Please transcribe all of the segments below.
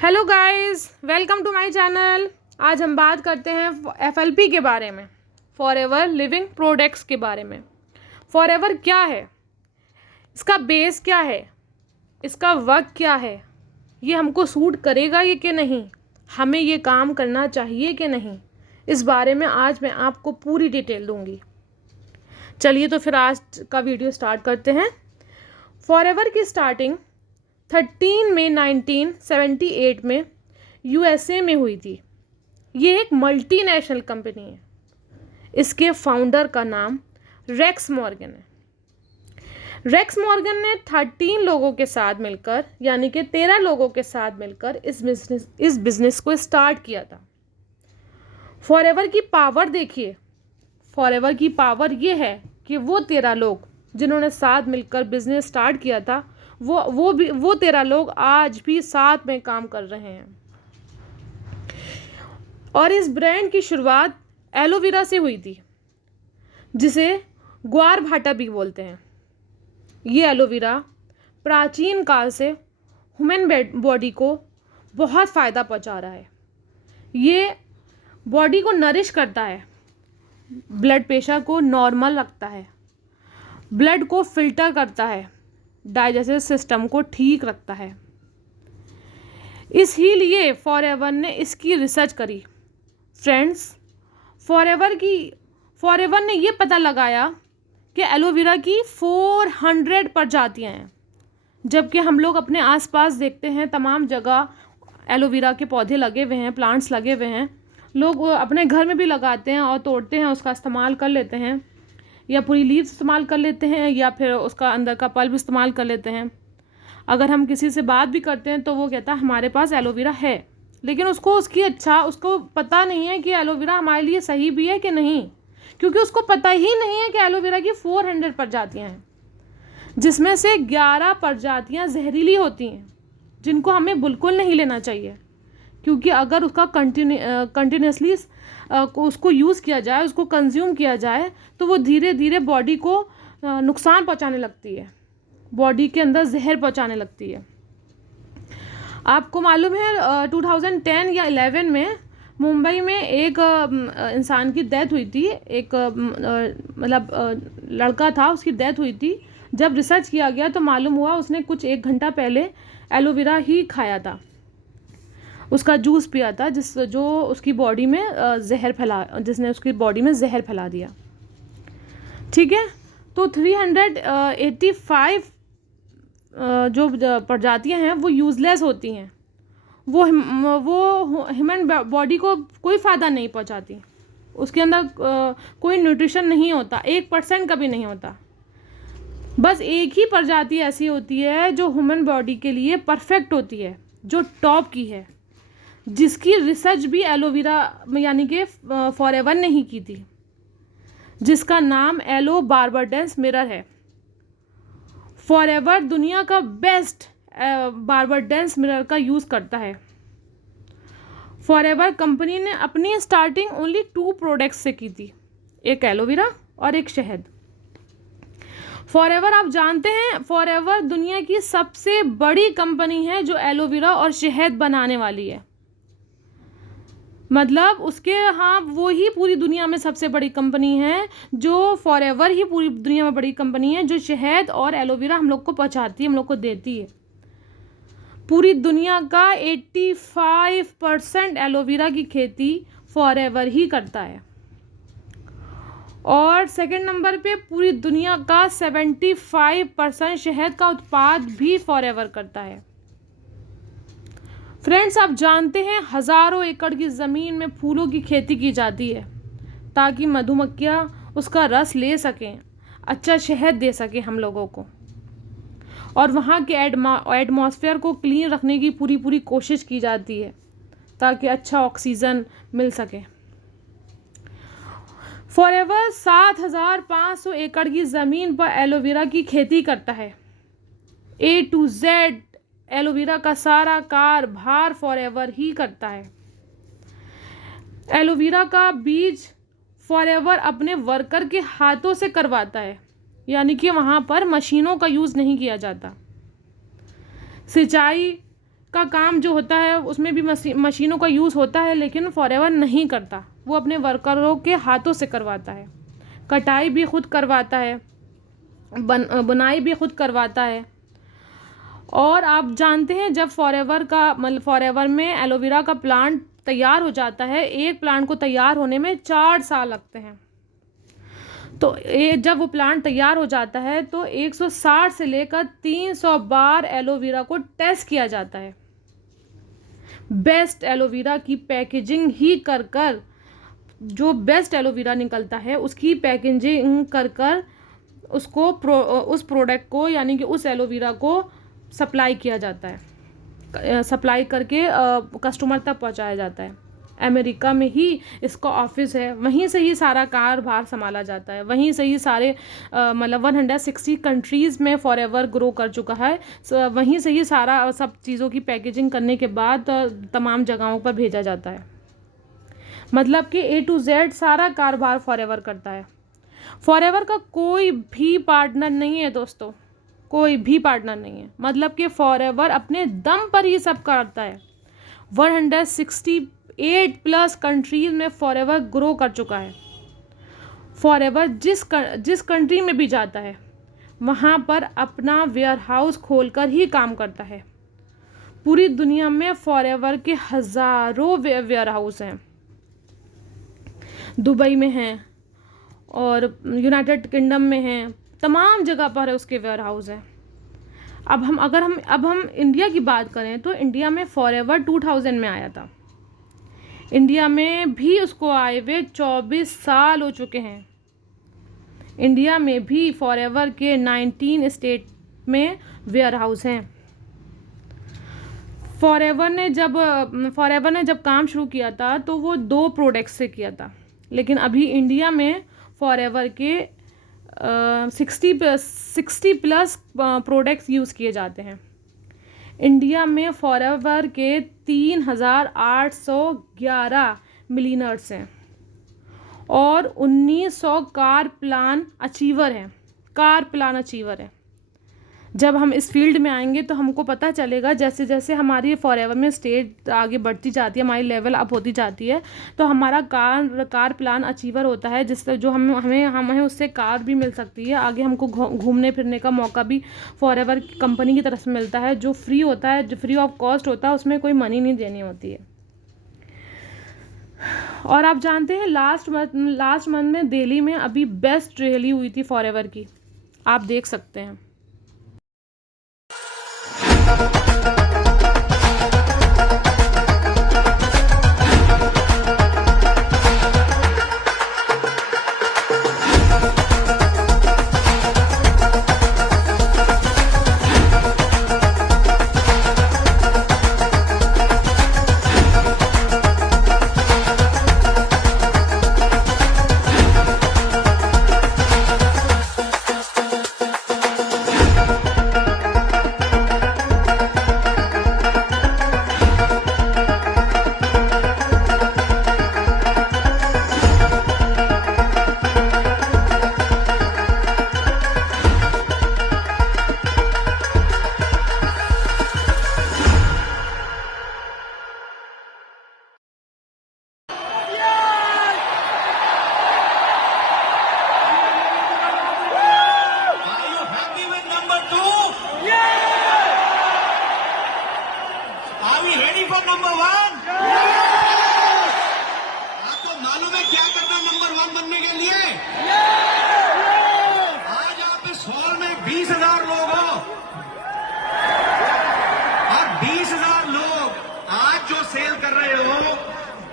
Hello guys, welcome to my channel. आज हम बात करते हैं एफएलपी के बारे में, फॉरएवर लिविंग प्रोडक्ट्स के बारे में। फॉरएवर क्या है, इसका बेस क्या है, इसका वर्क क्या है, ये हमको सूट करेगा ये कि नहीं, हमें ये काम करना चाहिए कि नहीं, इस बारे में आज मैं आपको पूरी डिटेल दूंगी। चलिए तो फिर आज का वीडियो स्टार्ट करते हैं। फॉरएवर की स्टार्टिंग 13 मई 1978 में यूएसए में हुई थी। ये एक मल्टीनेशनल कंपनी है। इसके फाउंडर का नाम रेक्स मॉर्गन है। रेक्स मॉर्गन ने 13 लोगों के साथ मिलकर, यानी कि 13 लोगों के साथ मिलकर इस बिजनेस को स्टार्ट किया था। फॉरएवर की पावर देखिए। फॉरएवर की पावर ये है कि वो 13 लोग जिन्होंने साथ मिलकर बिजनेस स्टार्ट किया था, वो 13 लोग आज भी साथ में काम कर रहे हैं। और इस ब्रांड की शुरुआत एलोवेरा से हुई थी, जिसे ग्वार भाटा भी बोलते हैं। ये एलोवेरा प्राचीन काल से ह्यूमन बॉडी को बहुत फ़ायदा पहुंचा रहा है। ये बॉडी को नरिश करता है, ब्लड प्रेशर को नॉर्मल रखता है, ब्लड को फिल्टर करता है, डाइजेस्टिव सिस्टम को ठीक रखता है। इसीलिए फॉरएवर ने इसकी रिसर्च करी। फ्रेंड्स, फॉरएवर ने ये पता लगाया कि एलोवेरा की 400 प्रजातियाँ हैं, जबकि हम लोग अपने आसपास देखते हैं तमाम जगह एलोवेरा के पौधे लगे हुए हैं, प्लांट्स लगे हुए हैं। लोग अपने घर में भी लगाते हैं और तोड़ते हैं, उसका इस्तेमाल कर लेते हैं, या पूरी लीव्स इस्तेमाल कर लेते हैं, या फिर उसका अंदर का पल्प इस्तेमाल कर लेते हैं। अगर हम किसी से बात भी करते हैं तो वो कहता है हमारे पास एलोवेरा है, लेकिन उसको पता नहीं है कि एलोवेरा हमारे लिए सही भी है कि नहीं, क्योंकि उसको पता ही नहीं है कि एलोवेरा की 400 प्रजातियाँ हैं, जिसमें से 11 प्रजातियाँ जहरीली होती हैं, जिनको हमें बिल्कुल नहीं लेना चाहिए। क्योंकि अगर उसका कंटिन्यूसली उसको यूज़ किया जाए, उसको कंज्यूम किया जाए, तो वो धीरे धीरे बॉडी को नुकसान पहुंचाने लगती है, बॉडी के अंदर जहर पहुंचाने लगती है। आपको मालूम है 2010 या 11 में मुंबई में एक इंसान की डेथ हुई थी। एक लड़का था, उसकी डेथ हुई थी। जब रिसर्च किया गया तो मालूम हुआ उसने कुछ 1 घंटा पहले एलोवेरा ही खाया था, उसका जूस पिया था, जिसने उसकी बॉडी में जहर फैला दिया। ठीक है, तो 385 जो प्रजातियां हैं वो यूज़लेस होती हैं, वो ह्यूमन बॉडी को कोई फ़ायदा नहीं पहुंचाती। उसके अंदर कोई न्यूट्रिशन नहीं होता, 1% का भी नहीं होता। बस एक ही प्रजाति ऐसी होती है जो ह्यूमन बॉडी के लिए परफेक्ट होती है, जो टॉप की है, जिसकी रिसर्च भी एलोवेरा यानी कि फॉरएवर ने ही की थी, जिसका नाम एलो बार्बाडेंस मिरर है। फॉरएवर दुनिया का बेस्ट बार्बाडेंस मिरर का यूज़ करता है। फॉरएवर कंपनी ने अपनी स्टार्टिंग ओनली 2 प्रोडक्ट्स से की थी, एक एलोवेरा और एक शहद। फॉरएवर, आप जानते हैं, फॉरएवर दुनिया की सबसे बड़ी कंपनी है जो एलोवेरा और शहद बनाने वाली है। मतलब वो ही पूरी दुनिया में सबसे बड़ी कंपनी है, जो फॉरएवर ही पूरी दुनिया में बड़ी कंपनी है जो शहद और एलोवेरा हम लोग को पहुंचाती है, हम लोग को देती है। पूरी दुनिया का 85% एलोवेरा की खेती फॉरएवर ही करता है, और सेकंड नंबर पे पूरी दुनिया का 75% शहद का उत्पाद भी फॉरएवर करता है। फ्रेंड्स, आप जानते हैं हज़ारों एकड़ की ज़मीन में फूलों की खेती की जाती है, ताकि मधुमक्खियाँ उसका रस ले सकें, अच्छा शहद दे सकें हम लोगों को, और वहाँ के एटमॉस्फेयर को क्लीन रखने की पूरी कोशिश की जाती है, ताकि अच्छा ऑक्सीजन मिल सके। फॉरएवर 7500 एकड़ की ज़मीन पर एलोवेरा की खेती करता है। A to Z एलोवेरा का सारा कारभार फॉरएवर ही करता है। एलोवेरा का बीज फॉरएवर अपने वर्कर के हाथों से करवाता है, यानी कि वहाँ पर मशीनों का यूज़ नहीं किया जाता। सिंचाई का काम जो होता है उसमें भी मशीनों का यूज़ होता है, लेकिन फॉरएवर नहीं करता। वो अपने वर्करों के हाथों से करवाता है, कटाई भी खुद करवाता है, बुनाई भी खुद करवाता है। और आप जानते हैं जब फॉरएवर में एलोवेरा का प्लांट तैयार हो जाता है, एक प्लांट को तैयार होने में 4 साल लगते हैं। तो जब वो प्लांट तैयार हो जाता है तो 160 से लेकर 300 बार एलोवेरा को टेस्ट किया जाता है। बेस्ट एलोवेरा की पैकेजिंग ही कर जो बेस्ट एलोवेरा निकलता है उसकी पैकेजिंग कर उसको उस प्रोडक्ट को यानी कि उस एलोवेरा को सप्लाई किया जाता है, सप्लाई करके कस्टमर तक पहुंचाया जाता है। अमेरिका में ही इसका ऑफिस है, वहीं से ही सारा कारभार संभाला जाता है, वहीं से ही सारे मतलब 160 कंट्रीज़ में फॉरएवर ग्रो कर चुका है। वहीं से ही सारा सब चीज़ों की पैकेजिंग करने के बाद तमाम जगहों पर भेजा जाता है। मतलब कि A to Z सारा कारभार फॉरएवर करता है। फॉरएवर का कोई भी पार्टनर नहीं है दोस्तों, कोई भी पार्टनर नहीं है। मतलब कि फॉरएवर अपने दम पर ही सब करता है। 168 प्लस कंट्रीज में फॉरएवर ग्रो कर चुका है। फॉरएवर जिस कंट्री में भी जाता है वहाँ पर अपना वेयर हाउस खोलकर ही काम करता है। पूरी दुनिया में फॉरएवर के हज़ारों वेयर हाउस हैं। दुबई में हैं और यूनाइटेड किंगडम में हैं, तमाम जगह पर है उसके वेयर हाउस है। अब हम इंडिया की बात करें तो इंडिया में फॉरएवर 2000 में आया था। इंडिया में भी उसको आए हुए 24 साल हो चुके हैं। इंडिया में भी फॉरएवर के 19 स्टेट में वेयर हाउस हैं। फॉरएवर ने जब काम शुरू किया था तो वो 2 प्रोडक्ट्स से किया था, लेकिन अभी इंडिया में फॉरएवर के 60 प्लस प्रोडक्ट्स यूज़ किए जाते हैं। इंडिया में फॉरएवर के 3811 मिलियनर्स हैं और 1900 कार प्लान अचीवर हैं। जब हम इस फील्ड में आएंगे तो हमको पता चलेगा, जैसे जैसे हमारी फॉरएवर में स्टेज आगे बढ़ती जाती है, हमारी लेवल अप होती जाती है, तो हमारा कार प्लान अचीवर होता है, जिससे जो हमें उससे कार भी मिल सकती है। आगे हमको घूमने फिरने का मौका भी फॉरएवर कंपनी की तरफ से मिलता है, जो फ्री होता है, जो फ्री ऑफ कॉस्ट होता है, उसमें कोई मनी नहीं देनी होती है। और आप जानते हैं लास्ट मंथ में दिल्ली में अभी बेस्ट रैली हुई थी फॉरएवर की, आप देख सकते हैं।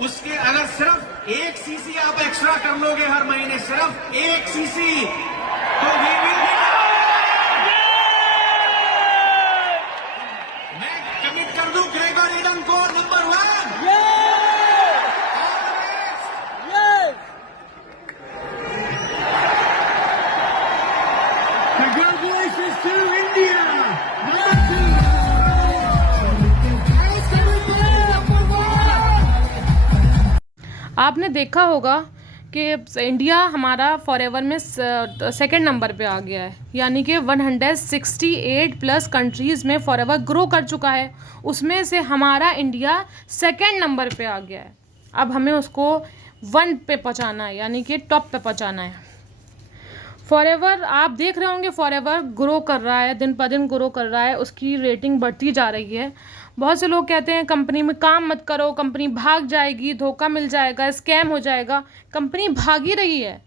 उसके अगर सिर्फ 1 सीसी आप एक्स्ट्रा कर लोगे हर महीने, सिर्फ 1 सीसी, तो मैं कमिट कर दूं ग्रेगर एडम को नंबर 1। Congratulations to India. आपने देखा होगा कि इंडिया हमारा फॉरएवर में सेकंड नंबर पे आ गया है, यानी कि 168 प्लस कंट्रीज़ में फॉरएवर ग्रो कर चुका है, उसमें से हमारा इंडिया सेकंड नंबर पे आ गया है। अब हमें उसको 1 पे पहुंचाना है, यानी कि टॉप पे पहुंचाना है। फॉरएवर आप देख रहे होंगे, फॉरएवर ग्रो कर रहा है, दिन पर दिन ग्रो कर रहा है, उसकी रेटिंग बढ़ती जा रही है। बहुत से लोग कहते हैं कंपनी में काम मत करो, कंपनी भाग जाएगी, धोखा मिल जाएगा, स्कैम हो जाएगा। कंपनी भाग ही रही है,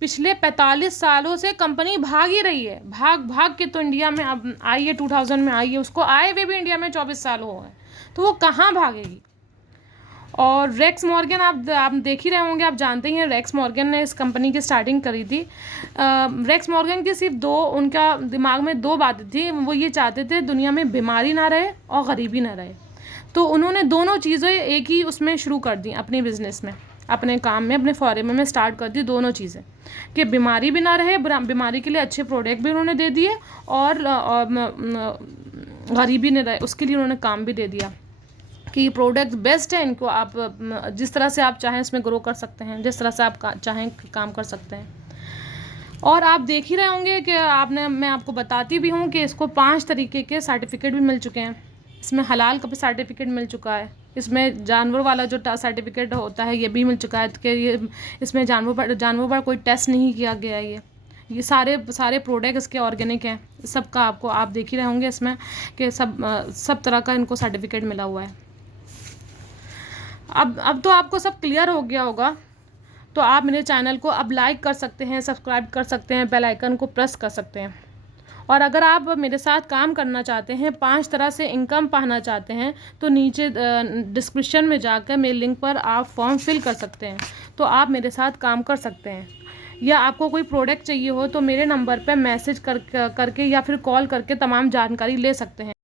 पिछले 45 सालों से कंपनी भाग ही रही है। भाग भाग के तो इंडिया में अब आई है, 2000 में आई है, उसको आए हुए भी इंडिया में 24 साल हो गए, तो वो कहाँ भागेगी। और रेक्स मॉर्गन आप देख ही रहे होंगे, आप जानते ही हैं रेक्स मॉर्गन ने इस कंपनी की स्टार्टिंग करी थी। रेक्स मॉर्गन की सिर्फ उनका दिमाग में 2 बातें थी। वो ये चाहते थे दुनिया में बीमारी ना रहे और गरीबी ना रहे, तो उन्होंने दोनों चीज़ें एक ही उसमें शुरू कर दी, अपने बिज़नेस में, अपने काम में, अपने फॉरएवर में स्टार्ट कर दी दोनों चीज़ें, कि बीमारी भी ना रहे, बीमारी के लिए अच्छे प्रोडक्ट भी उन्होंने दे दिए, और गरीबी नहीं रहे उसके लिए उन्होंने काम भी दे दिया कि प्रोडक्ट बेस्ट है, इनको आप जिस तरह से आप चाहें इसमें ग्रो कर सकते हैं, जिस तरह से आप चाहें काम कर सकते हैं। और आप देख ही रहे होंगे कि मैं आपको बताती भी हूँ कि इसको 5 तरीके के सर्टिफिकेट भी मिल चुके हैं। इसमें हलाल का भी सर्टिफिकेट मिल चुका है, इसमें जानवर वाला जो सर्टिफिकेट होता है ये भी मिल चुका है कि ये इसमें जानवर पर कोई टेस्ट नहीं किया गया है। ये सारे प्रोडक्ट इसके ऑर्गेनिक हैं, सबका आप देख ही रहे होंगे इसमें कि सब तरह का इनको सर्टिफिकेट मिला हुआ है। अब तो आपको सब क्लियर हो गया होगा, तो आप मेरे चैनल को अब लाइक कर सकते हैं, सब्सक्राइब कर सकते हैं, बेल आइकन को प्रेस कर सकते हैं। और अगर आप मेरे साथ काम करना चाहते हैं, 5 तरह से इनकम पाना चाहते हैं, तो नीचे डिस्क्रिप्शन में जाकर मेरे लिंक पर आप फॉर्म फिल कर सकते हैं, तो आप मेरे साथ काम कर सकते हैं। या आपको कोई प्रोडक्ट चाहिए हो तो मेरे नंबर पर मैसेज करके या फिर कॉल करके तमाम जानकारी ले सकते हैं।